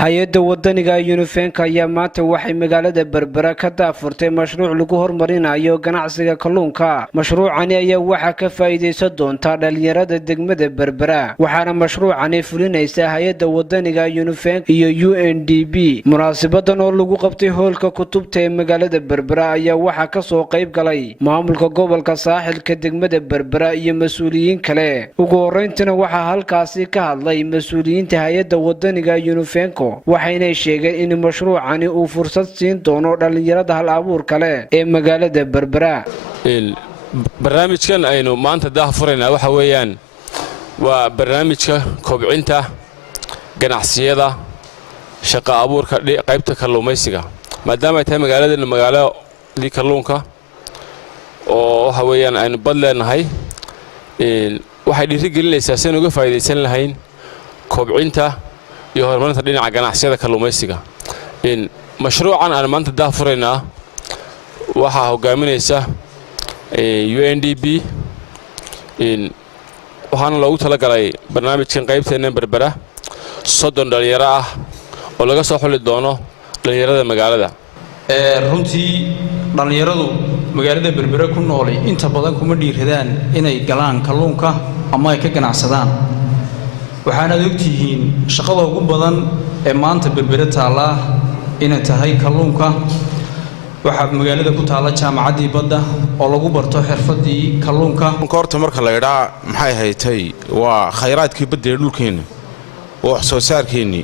hay-adda wadaniga UNIFENka ayaa maanta waxay magaalada Berbera ka daafurtay mashruuc lagu horumarinayo ganacsiga kalluunka. Mashruucani ayaa waxa ka faa'iideysan doonta dhalinyarada degmada Berbera, waxaana mashruucani fulinaysa hay-adda wadaniga UNIFENka iyo UNDP. Munaasabadan oo lagu qabtay hoolka kutubta ee magaalada Berbera ayaa waxa ka soo qayb galay maamulka gobolka saaxilka degmada Berbera iyo mas'uuliyiin kale. Ugu horeyntina waxa halkaasi ka hadlay mas'uuliyiinta hay-adda wadaniga UNIFENka waxayna sheegeen in mashruucani uu fursad siin doono dhalinyarada hal abuur kale ee magaalada Berbera. barnaamijkan aynu maanta daahfurayna waxa weeyaan waa barnaamijka kobcinta ganacsiyada shaqo abuurka qaybta kalluumaysiga maadaama ay tahay magaaladana magaalada kalluunka oo waxa weeyaan aynu bad leenahay waxay dhiirigelinaysaa si aan uga faa'iideysan lahayn kobcinta iyo horumarinta dhinaca ganacsiyada kalluumaysiga. mashruucan aan maanta daahfurayna waxa hogaaminaysa UNDP waxaana loogu talagalay barnaamijkan qaybteena Berbera 30 dhalinyaro ah oo laga soo xuli doono dhalinyarada magaalada. runtii dhalinyaradu magaalada Berbera ku nool inta badan kuma dhiiradaan inay galaan kalluunka ama ay ka ganacsadaan. waxaana ogtihiin shaqada ugu badan ee maanta Berbera taala inay tahay kalluunka. waxa magaalada ku taala jaamacadii badda oo lagu barto xirfadii kalluunka. horta marka la yiraahdo maxay haytay waa khayraadkii badda ee dhulkeena oo wax soo saarkeeni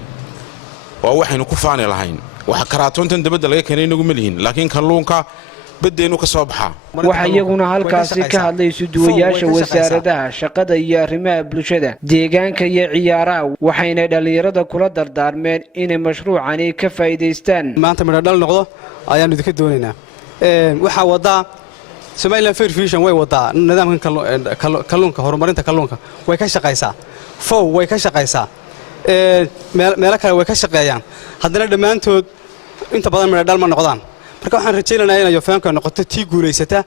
waa waxaynu ku faani lahayn waxa karaatontan dibadda laga keenay inagu malihin laakiin kalluunka badeenu ka soo baxa. waxa iyaguna halkaasi ka hadlay suduwayaasha wasaaradaha shaqada iyo arrimaha bulshada deegaanka iyo ciyaaraha waxayna dhalinyarada kula dardaarmeen inay mashruucani ka faa'iideystaan. maanta midho dhal noqdo ayaanu idinka doonaynaa. waxa wada Somaliland Fair Vision way wada nidaamkan kalluunka horumarinta kalluunka way ka shaqaysaa fow way ka shaqaysaa meelo kale way ka shaqeeyaan haddana dhammaantood inta badan midho dhal ma noqdaan. marka waxaan rajaynaynaa inay UNIFENka noqoto tii guuleysata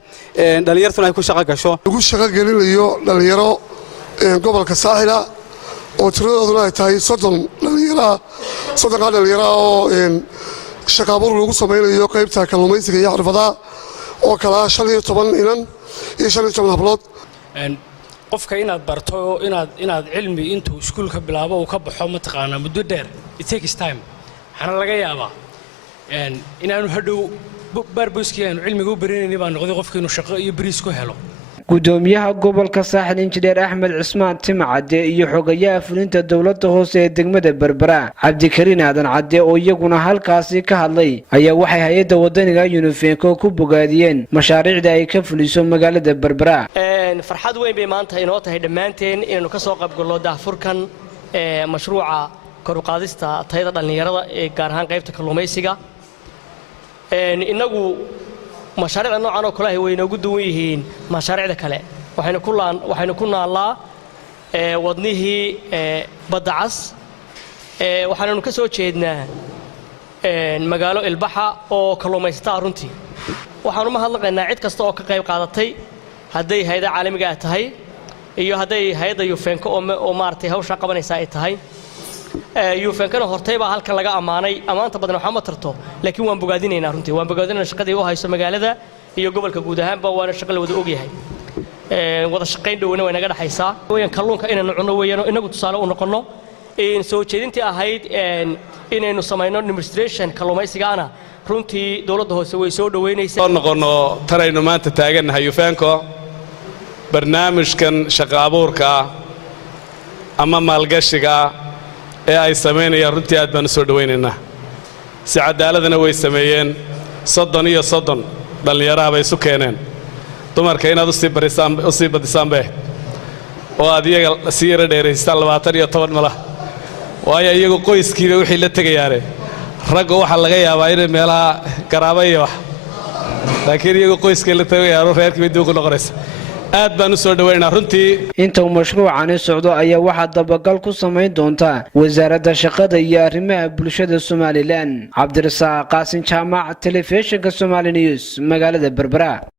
dhalinyartuna ay ku shaqo gasho. lagu shaqo gelinayo dhalinyaro gobolka saaxila oo tiradoodu ay tahay 30 dhalinyaro oo shaqo abuur lagu sameeyo qaybta kalluumaysiga iyo xirfadaha oo kala 15 inan iyo 15 hablood. qofka inaad barto inaad cilmi intuu iskuulka bilaabo uu ka baxo ma taqaana muddo dheer it takes time. waxaana laga yaabaa inaanu hadhow barbuskii aanu cilmiga u baranayni baa noqday qofka inuu shaqo iyo bariis ku helo. gudoomiyaha gobolka saaxil injineer Axmed Cismaan Timcade iyo xogayaha fulinta dawladda hoose ee degmada Berbera Cabdikariin Aadan Cade oo iyaguna halkaasi ka hadlay ayaa waxay hay-adda wadaniga UNIFENka ku bogaadiyeen mashaariicda ay ka fuliso magaalada Berbera. farxad weyn bay maanta inoo tahay dhammaanteen inaanu ka soo qayb galno daahfurkan mashruuca kor u qaadista tayada dhalinyarada ee gaar ahaan qaybta kalluumaysiga. inagu mashaariicda noocan oo kale ah way inoogu duwan yihiin mashaariicda kale. waxaynu ku naallaa wadnihii badda cas. waxaannu ka soo jeednaa magaalo ilbaxa oo kalluumaysataa runtii. waxaanu ma hadlaqaynaa cid kasta oo ka qayb qaadatay hadday hay'adaha caalamiga ah tahay iyo hadday hay'adda UNIFENka oo maartay hawsha qabanaysa ay tahay. UNIFENkana hortay baa halkan laga amaanay amaanta badan waxa ma tarto laakiin waan bogaadinaynaa runtii waan bogaadinaynaa shaqadii u hayso magaalada iyo gobolka guud ahaanba waana shaqo la wada ogyahay. wada shaqayn dhowna way naga dhaxaysaa weeyaan kalluunka inaynu cunno weeyaan inagu tusaale u noqono soo jeedintii ahayd inaynu samayno demonstration kalluumaysigaana runtii dawladda hoose way soo dhaweynaysaa. noqono taraynu maanta taaganahay UNIFENka barnaamijkan shaqo abuurka ama maalgashiga ee ay sameynayaan runtii aad baan u soo dhaweynaynaa. si cadaaladana way sameeyeen 30 iyo 30 dhalinyaraha bay isu keeneen. dumarka inaad u sii badisaan oo aad iyaga sii yara dheeraystaan 20 iyo 10 mala waayo iyagu qoyskiiba wixii la tagayaane ragga waxa laga yaabaa inay meelaha garaaba iyo wax laakiin iyagu qoyskii la tagayaano reerkii bay dib ugu noqonaysa. aad baan u soo dhaweynaa runtii. inta uu mashruucani socdo ayaa waxa dabagal ku sameyn doonta wasaaradda shaqada iyo arrimaha bulshada Somaliland. Cabdirasaaq Qaasin Jaamac, Telefishinka Somali News, magaalada Berbera.